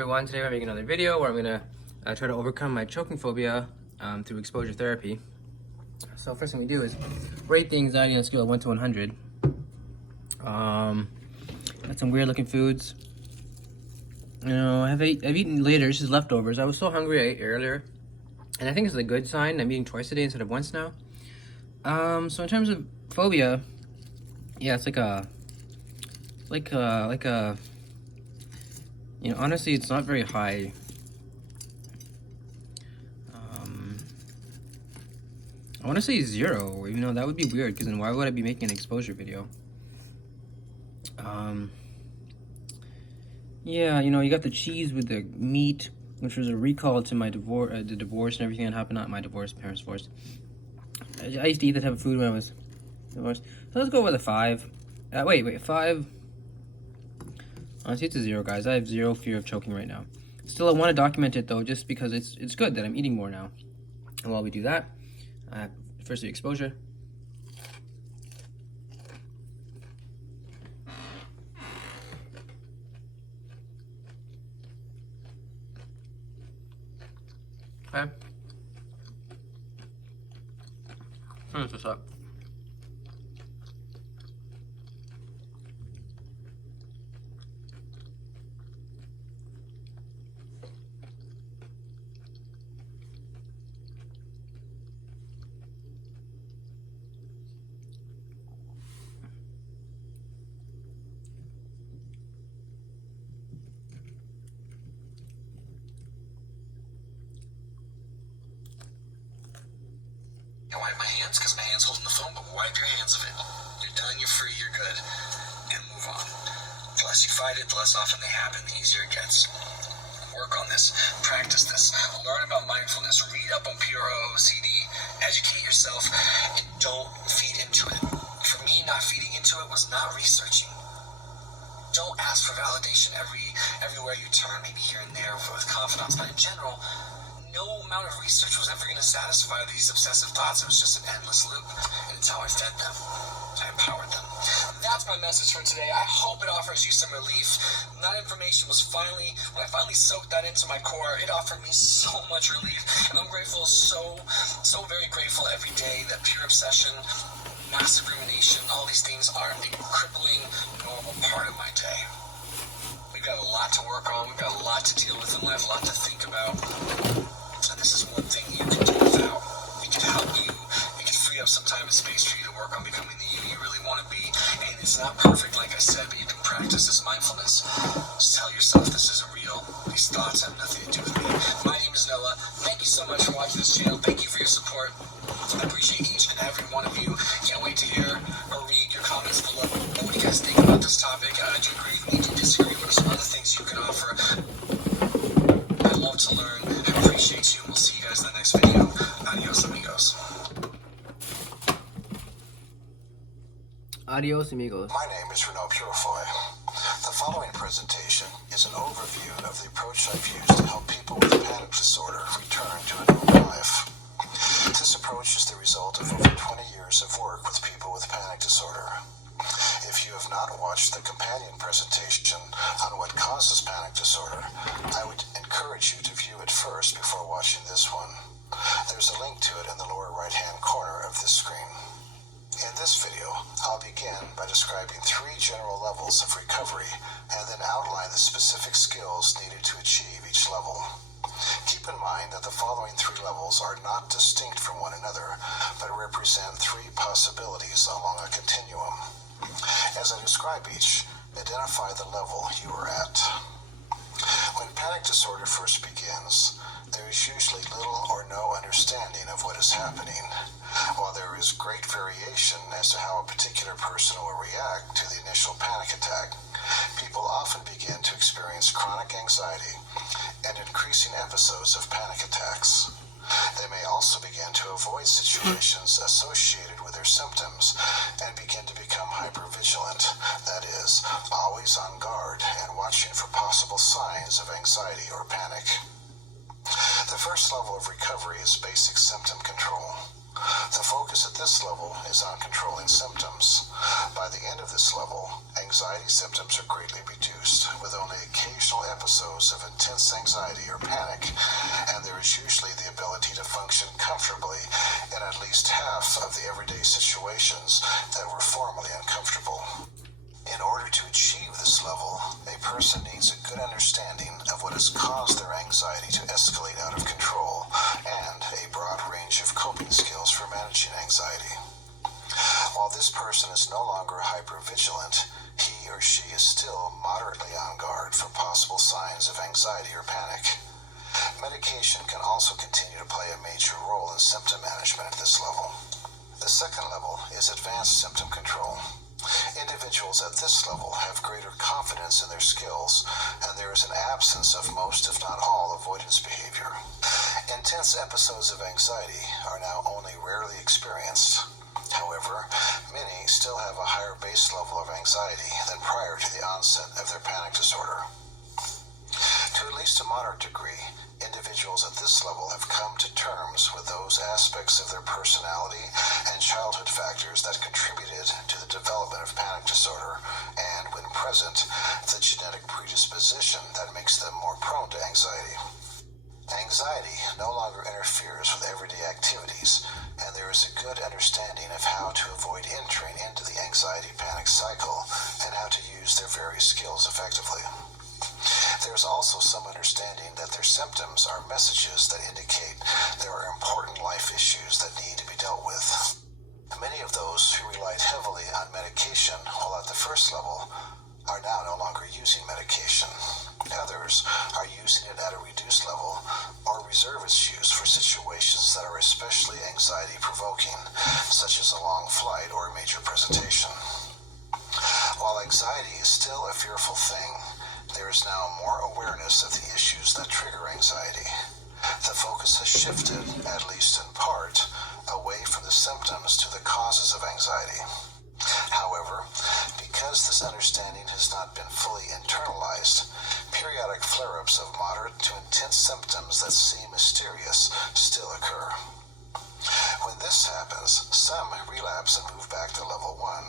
Everyone, today I'm making another video where I'm gonna try to overcome my choking phobia through exposure therapy. So first thing we do is rate the anxiety on a scale of 1 to 100. Got some weird looking foods. You know, I've eaten later. This is leftovers. I was so hungry I ate earlier, and I think it's a good sign. I'm eating twice a day instead of once now. So in terms of phobia, yeah, it's like a you know, honestly, it's not very high. I want to say 0, even though that would be weird, because then why would I be making an exposure video? Yeah, you know, you got the cheese with the meat, which was a recall to my divorce, the divorce and everything that happened, not my divorce, parents' divorce. I used to eat that type of food when I was divorced. So let's go with a 5. Wait, 5. Honestly, it's a 0, guys. I have 0 fear of choking right now. Still, I want to document it, though, just because it's good that I'm eating more now. And while we do that, first the exposure. Okay. Finish this up. I wipe my hands because my hand's holding the phone, but wipe your hands of it. You're done, you're free, you're good. And move on. The less you fight it, the less often they happen, the easier it gets. Work on this. Practice this. Learn about mindfulness. Read up on PRO-OCD. Educate yourself. And don't feed into it. For me, not feeding into it was not researching. Don't ask for validation everywhere you turn, maybe here and there with confidants, but in general, no amount of research was ever going to satisfy these obsessive thoughts. It was just an endless loop, and it's how I fed them. I empowered them. That's my message for today. I hope it offers you some relief. That information was when I finally soaked that into my core, it offered me so much relief, and I'm grateful, so very grateful every day that pure obsession, massive rumination, all these things aren't a crippling, normal part of my day. We've got a lot to work on. We've got a lot to deal with in life, a lot to think about. And this is one thing you can do without. It can help you. It can free up some time and space for you to work on becoming the you really want to be. And it's not perfect, like I said, but you can practice this mindfulness. Just tell yourself this isn't real. These thoughts have nothing to do with me. My name is Noah. Thank you so much for watching this channel. Thank you for your support. I appreciate each and every one of you. Can't wait to hear or read your comments below. What do you guys think about this topic? Do you agree with me? Do you disagree? What are some other things you can offer? I'd love to learn. I appreciate you. We'll see you guys in the next video. Adios, amigos. Adios, amigos. My name is Renaud Purifoy. The following presentation is an overview of the approach I've used to help people with panic disorder return to a normal life. This approach is the result of over 20 years of work with people with panic disorder. If you have not watched the companion presentation on what causes panic disorder, I would encourage you to view it first before watching this one. There's a link to it in the lower right-hand corner of this screen. In this video, I'll begin by describing 3 general levels of recovery and then outline the specific skills needed to achieve each level. Keep in mind that the following 3 levels are not distinct from one another, but represent 3 possibilities along a continuum. As I describe each, identify the level you are at. When panic disorder first begins, there is usually little or no understanding of what is happening. While there is great variation as to how a particular person will react to the initial panic attack, people often begin to experience chronic anxiety and increasing episodes of panic attacks. They may also begin to avoid situations associated with their symptoms and begin to become hypervigilant, that is, always on guard and watching for possible signs of anxiety or panic. The first level of recovery is basic symptom control. The focus at this level is on controlling symptoms. By the end of this level, anxiety symptoms are greatly reduced, with only occasional episodes of intense anxiety or panic, and there is usually the ability to function comfortably in at least half of the everyday situations that were formerly uncomfortable. In order to achieve this level, a person needs a good understanding of what has caused their anxiety to escalate out of control and a broad range of coping skills for managing anxiety. While this person is no longer hypervigilant, he or she is still moderately on guard for possible signs of anxiety or panic. Medication can also continue to play a major role in symptom management at this level. The second level is advanced symptom control. Individuals at this level have greater confidence in their skills, and there is an absence of most, if not all, avoidance behavior. Intense episodes of anxiety are now only rarely experienced. However, many still have a higher base level of anxiety than prior to the onset of their panic disorder. To at least a moderate degree, individuals at this level have come to terms with those aspects of their personality and childhood factors that contributed to the development of panic disorder, and, when present, the genetic predisposition that makes them more prone to anxiety. Anxiety no longer interferes with everyday activities, and there is a good understanding of how to avoid entering into the anxiety-panic cycle and how to use their various skills effectively. There's also some understanding that their symptoms are messages that indicate there are important life issues that need to be dealt with. Many of those who relied heavily on medication while at the first level are now no longer using medication. Others are using it at a reduced level or reserve its use for situations that are especially anxiety-provoking, such as a long flight or a major presentation. While anxiety is still a fearful thing, there is now more awareness of the issues that trigger anxiety. The focus has shifted, at least in part, away from the symptoms to the causes of anxiety. However, because this understanding has not been fully internalized, periodic flare-ups of moderate to intense symptoms that seem mysterious still occur. When this happens, some relapse and move back to level 1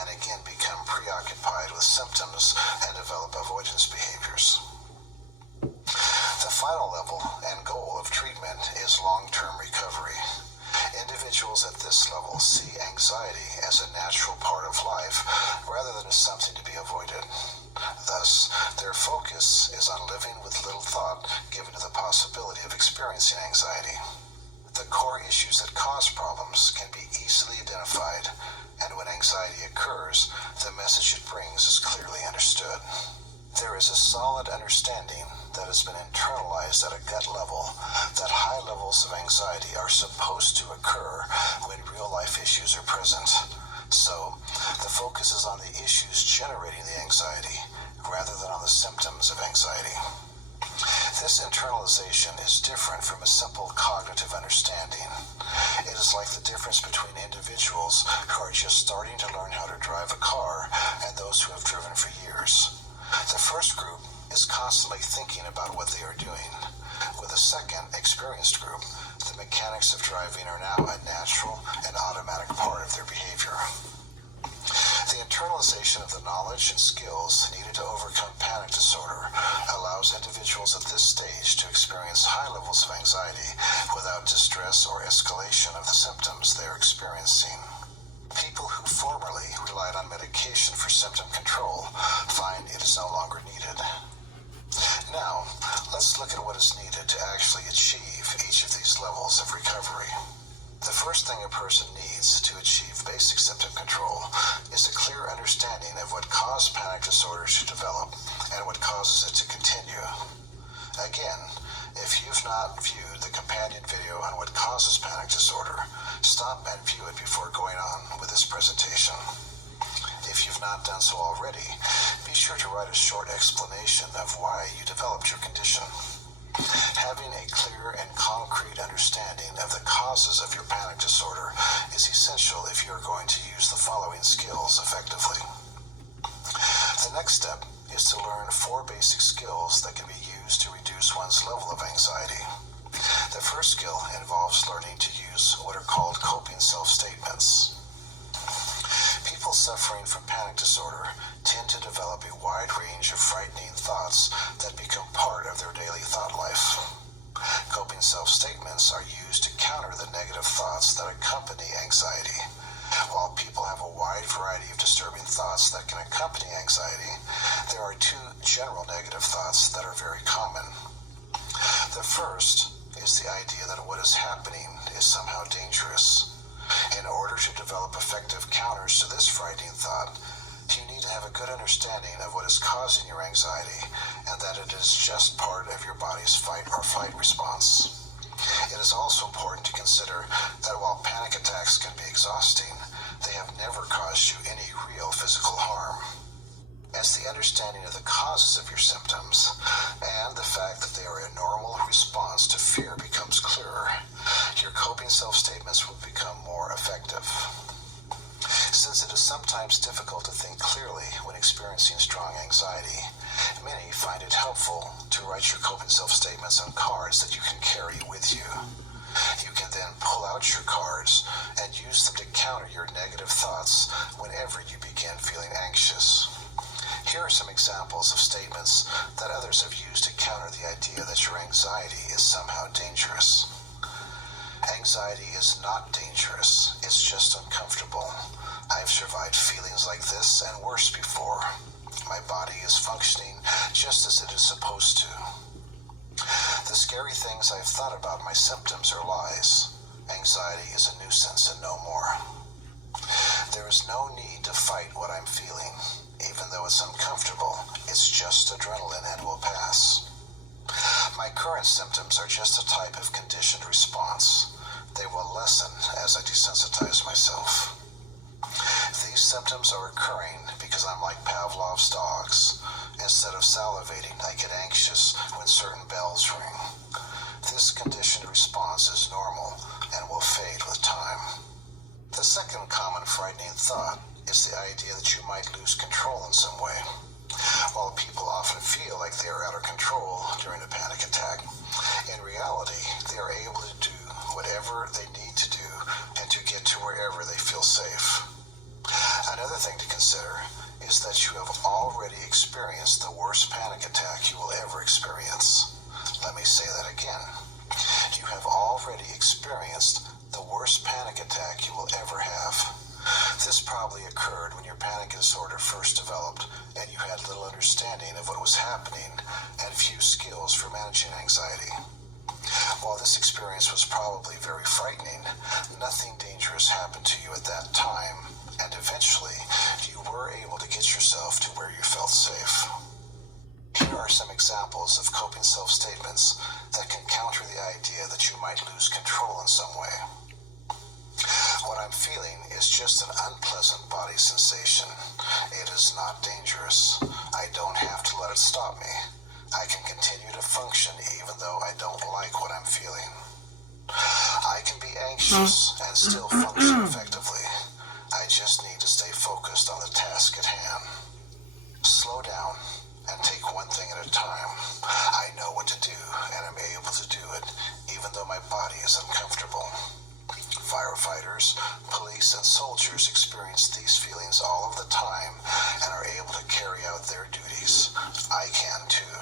and again become preoccupied with symptoms and develop avoidance behaviors. The final level and goal of treatment is long-term recovery. Individuals at this level see anxiety as a natural part of life rather than as something to be avoided. Thus, their focus is on living with little thought given to the possibility of experiencing anxiety. The core issues that cause problems can be easily identified, and when anxiety occurs, the message it brings is clearly understood. There is a solid understanding that has been internalized at a gut level that high levels of anxiety are supposed to occur when real-life issues are present. So, the focus is on the issues generating the anxiety rather than on the symptoms of anxiety. This internalization is different from a simple cognitive understanding. It is like the difference between individuals who are just starting to learn how to drive a car and those who have driven for years. The first group is constantly thinking about what they are doing. With the second, experienced group, the mechanics of driving are now a natural and automatic part of their behavior. The internalization of the knowledge and skills needed to overcome panic disorder allows individuals at this stage to experience high levels of anxiety without distress or escalation of the symptoms they are experiencing. People who formerly relied on medication for symptom control find it is no longer needed. Now, let's look at what is needed to actually achieve each of these levels of recovery. The first thing a person needs to achieve basic symptom control is a clear understanding of what caused panic disorders to develop and what causes it to continue. Again, if you've not viewed the companion video on what causes panic disorder, stop and view it before going on with this presentation. If you've not done so already, be sure to write a short explanation of why you developed your condition. Having a clear and concrete understanding of the causes of your panic disorder is essential if you are going to use the following skills effectively. The next step is to learn 4 basic skills that can be used to reduce one's level of anxiety. The first skill involves learning to use what are called coping self-statements. People suffering from panic disorder tend to develop a wide range of frightening thoughts that become part of their daily thought life. Coping self-statements are used to counter the negative thoughts that accompany anxiety. While people have a wide variety of disturbing thoughts that can accompany anxiety, there are two general negative thoughts that are very common. The first is the idea that what is happening is somehow dangerous. In order to develop effective counters to this frightening thought, you need to have a good understanding of what is causing your anxiety and that it is just part of your body's fight or flight response. It is also important to consider that while panic attacks can be exhausting, they have never caused you any real physical harm. As the understanding of the causes of your symptoms and the fact that they are a normal response to fear becomes clearer, your coping self-statements will become more effective. Since it is sometimes difficult to think clearly when experiencing strong anxiety, many find it helpful to write your coping self-statements on cards that you can carry with you. You can then pull out your cards and use them to counter your negative thoughts whenever you begin feeling anxious. Here are some examples of statements that others have used to counter the idea that your anxiety is somehow dangerous. Anxiety is not dangerous, it's just uncomfortable. I've survived feelings like this and worse before. My body is functioning just as it is supposed to. The scary things I've thought about my symptoms are lies. Anxiety is a nuisance and no more. There is no need to fight what I'm feeling. Even though it's uncomfortable, it's just adrenaline and will pass. My current symptoms are just a type of conditioned response. They will lessen as I desensitize myself. These symptoms are occurring because I'm like Pavlov's dogs. Instead of salivating, I get anxious when certain bells ring. This conditioned response is normal and will fade with time. The second common frightening thought is the idea that you might lose control in some way. While people often feel like they are out of control during a panic attack, in reality, they are able to do whatever they need to do and to get to wherever they feel safe. Another thing to consider is that you have already experienced the worst panic attack you will ever experience. Let me say that again. You have already experienced the worst panic attack you will ever have. This probably occurred when your panic disorder first developed and you had little understanding of what was happening and few skills for managing anxiety. While this experience was probably very frightening, nothing dangerous happened to you at that time, and eventually you were able to get yourself to where you felt safe. Here are some examples of coping self-statements that can counter the idea that you might lose control in some way. What I'm feeling is just an unpleasant body sensation. It is not dangerous. I don't have to let it stop me. I can continue to function even though I don't like what I'm feeling. I can be anxious and still function effectively. I just need to stay focused on the task at hand. Slow down and take one thing at a time. I know what to do and I'm able to do it even though my body is uncomfortable. Firefighters, police, and soldiers experience these feelings all of the time and are able to carry out their duties. I can too.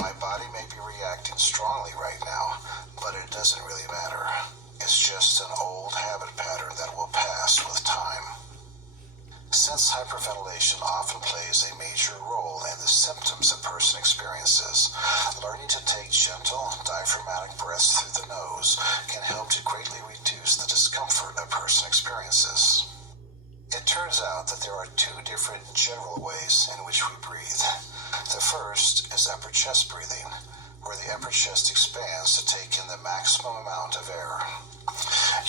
My body may be reacting strongly right now, but it doesn't really matter. It's just an old habit pattern that will pass with time. Since hyperventilation often plays a major role in the symptoms a person experiences, learning to take gentle, diaphragmatic breaths through the nose can help to greatly reduce the discomfort a person experiences. It turns out that there are two different general ways in which we breathe. The first is upper chest breathing, where the upper chest expands to take in the maximum amount of air.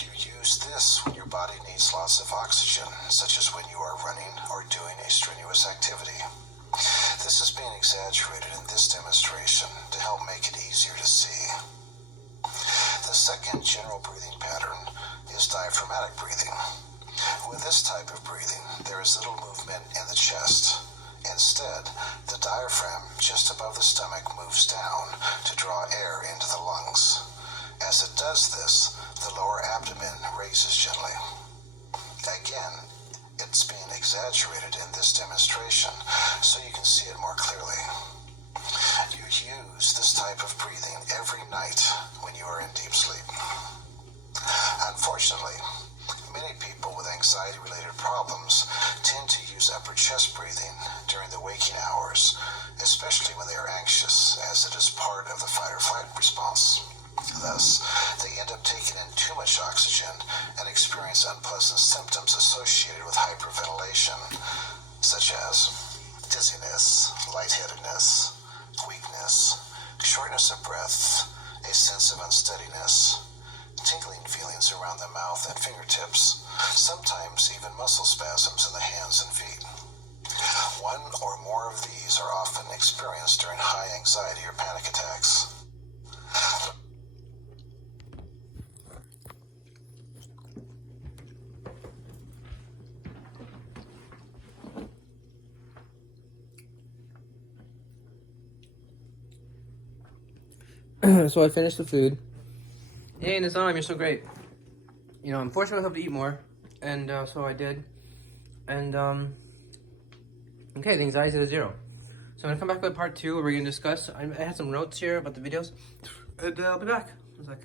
You use this when your body needs lots of oxygen, such as when you are running or doing a strenuous activity. This is being exaggerated in this demonstration to help make it easier to see. The second general breathing pattern is diaphragmatic breathing. With this type of breathing, there is little movement in the chest. Instead, the diaphragm just above the stomach moves down to draw air into the lungs. As As it does this, the lower abdomen raises gently. Again, it's being exaggerated in this demonstration so you can see it more clearly. You use this type of breathing every night when you are in deep sleep. Unfortunately, many people with anxiety-related problems tend to use upper chest breathing during the waking hours, especially when they are anxious, as it is part of the fight-or-flight response. Thus, they end up taking in too much oxygen and experience unpleasant symptoms associated with hyperventilation, such as dizziness, lightheadedness, weakness, shortness of breath, a sense of unsteadiness, tingling feelings around the mouth and fingertips, sometimes even muscle spasms in the hands and feet. One or more of these are often experienced during high anxiety or panic attacks. So I finished the food. Hey, Nizam, you're so great. You know, I'm forcing myself to eat more, and so I did. And okay, the anxiety's at 0. So I'm gonna come back with part 2 where we're gonna discuss. I had some notes here about the videos, and I'll be back.